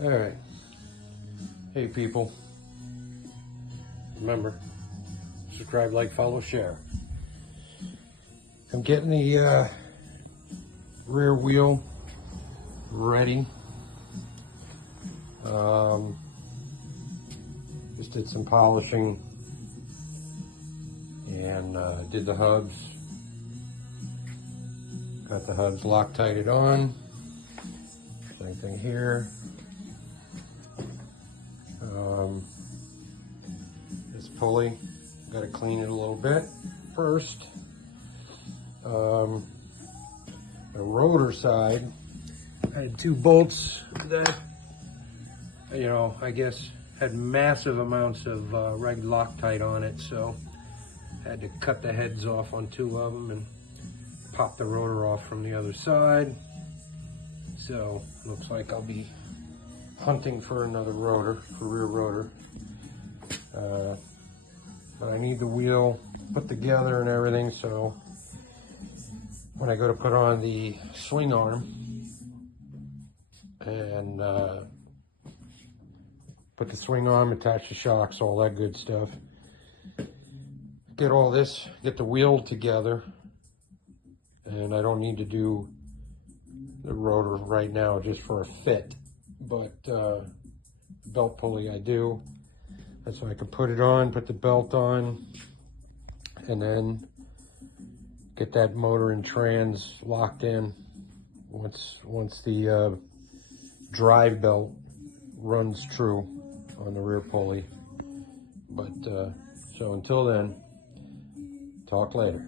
All right. Hey, people. Remember, subscribe, like, follow, share. I'm getting the rear wheel ready. Just did some polishing and did the hubs. Got the hubs Loctited on. Same thing here. This pulley, got to clean it a little bit first. The rotor side, I had two bolts that, I guess had massive amounts of reg Loctite on it, so I had to cut the heads off on two of them and pop the rotor off from the other side. So looks like I'll be hunting for another rotor, for rear rotor. But I need the wheel put together and everything, so when I go to put on the swing arm and put the swing arm, attach the shocks, all that good stuff, get all this, get the wheel together, and I don't need to do the rotor right now just for a fit, but belt pulley I do. That's so I can put it on, put the belt on, and then get that motor and trans locked in once the drive belt runs true on the rear pulley. But so until then, talk later.